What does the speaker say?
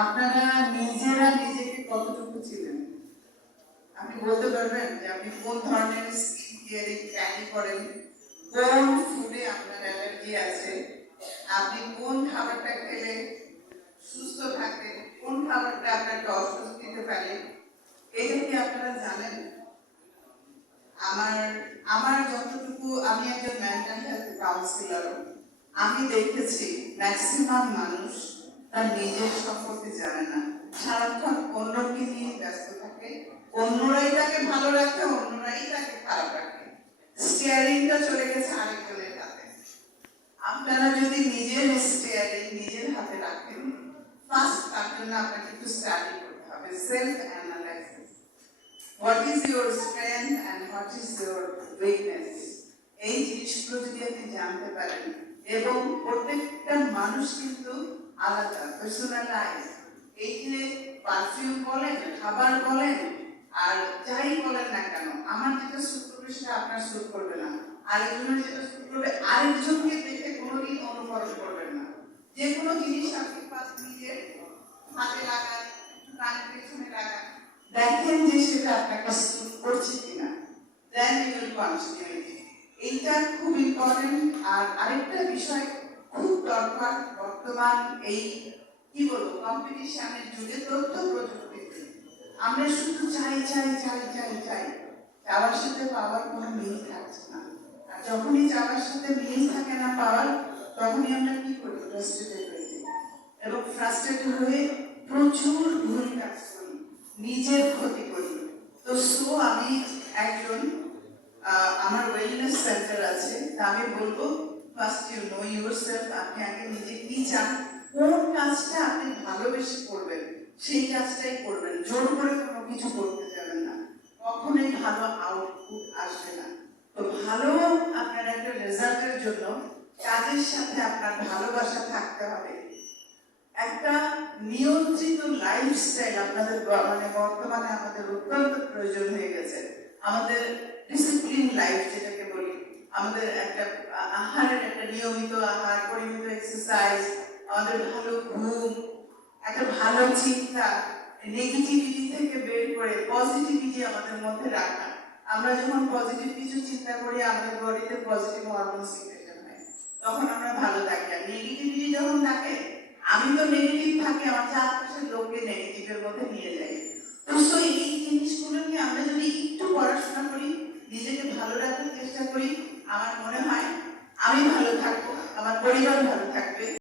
আপনারা নিজেরা নিজেকে কতটুকু ছিলেন আপনি বলতে পারবেন যে আপনি কোন ধরনের স্কিন কেয়ারিং ক্যারি করেন, কোন ফুডে আপনার অ্যালার্জি আছে, আপনি কোন খাবারটা খেলে সুস্থ থাকেন, কোন খাবারটা আপনাকে অসুস্থ দিতে পারে, এটা কি আপনারা জানেন? আমার আমার যতটুকু, আমি একজন মেন্টাল হেলথ কাউন্সিলর, আমি দেখেছি ম্যাক্সিমাম মানুষ তার নিজের সম্পর্কে জানে না, সারাক্ষণ অন্যকে নিয়ে ব্যস্ত থাকে, অন্যরাই তাকে ভালো রাখে, অন্যরাই তাকে খারাপ রাখে, স্টিয়ারিংটা চলে গেছে আরেকজনের হাতে। আপনারা যদি নিজের স্টিয়ারিং নিজের হাতে রাখেন, ফার্স্ট তার জন্য আপনাকে একটু স্টাডি করতে হবে, self analysis. What is your strength and what is your weakness? এই জিনিসগুলো যদি আপনি জানতে পারেন, এবং প্রত্যেকটা মানুষ কিন্তু আলাদা, পার্সোনালাইজ। এই যে পারফিউম বলেন, খাবার বলেন, আর যাই বলেন না কেন, আমার যেটা স্যুট করবে সেটা আপনার স্যুট করবে না, আরেকজনের যেটা স্যুট করবে আরেকজনকে দেখে কোনোদিন অনুকরণ করবেন না। যে কোনো জিনিস আপনি ফার্স্ট নিজের হাতে লাগান, একটু কানের পেছনে লাগান, দেখেন যে সেটা আপনাকে স্যুট করছে কিনা, then you will continue it. এইটা খুব ইম্পর্টেন্ট। আর আরেকটা বিষয় খুব দরকার বর্তমান এই কি বলবো কম্পিটিশনের যুগে, তথ্য প্রযুক্তিতে আমরা শুধু চাই চাই চাই চাই চাই, চাওয়ার সাথে পাওয়ার কোনো মিল থাকছে না। আর যখনই চাওয়ার সাথে মিল থাকে না পাওয়ার, তখনই আমরা কি করি, ফ্রাস্ট্রেটেড হয়ে যাই, এবং ফ্রাস্ট্রেটেড হয়ে প্রচুর ভুল কাজ করি, নিজের ক্ষতি করি। তো আমি একজন আমার ওয়েলনেস সেন্টার আছে, তা আমি বলবো ফার্স্ট ইউ নো ইউরসেলফ। আপনি আগে নিজে কি চান, কোন কাজটা আপনি ভালোবেসে করবেন সেই কাজটাই করবেন, জোর করে কোনো কিছু করতে যাবেন না, কখনোই ভালো আউটপুট আসবে না। তো ভালো আপনার একটা রেজাল্টের জন্য কাজের সাথে আপনার ভালোবাসা থাকতে হবে। একটা নিয়ন্ত্রিত লাইফস্টাইল আপনাদের মানে বর্তমানে আমাদের অত্যন্ত প্রয়োজন হয়ে গেছে। আমাদের ডিসিপ্লিন লাইফ যেটাকে বলি, আমাদের একটা আহারের একটা নিয়মিত আহার, পরিমিত এক্সারসাইজ, আমাদের ভালো ঘুম, একটা ভালো চিন্তা, নেগেটিভিটি থেকে বের করে পজিটিভিটি আমাদের মধ্যে রাখা। আমরা যখন পজিটিভ কিছু চিন্তা করি, আমাদের বডিতে পজিটিভ হরমোন সিক্রেশন হয়, তখন আমরা ভালো থাকি। আর নেগেটিভিটি যখন থাকে, আমি তো নেগেটিভ থাকি, আমার চারপাশের লোককে নেগেটিভের মধ্যে নিয়ে যাই। তো এই জিনিসগুলো নিয়ে আমরা যদি একটু পড়াশোনা করি, নিজেকে ভালো রাখার চেষ্টা করি, আমার মনে হয় আমি ভালো থাকবো, আমার পরিবার ভালো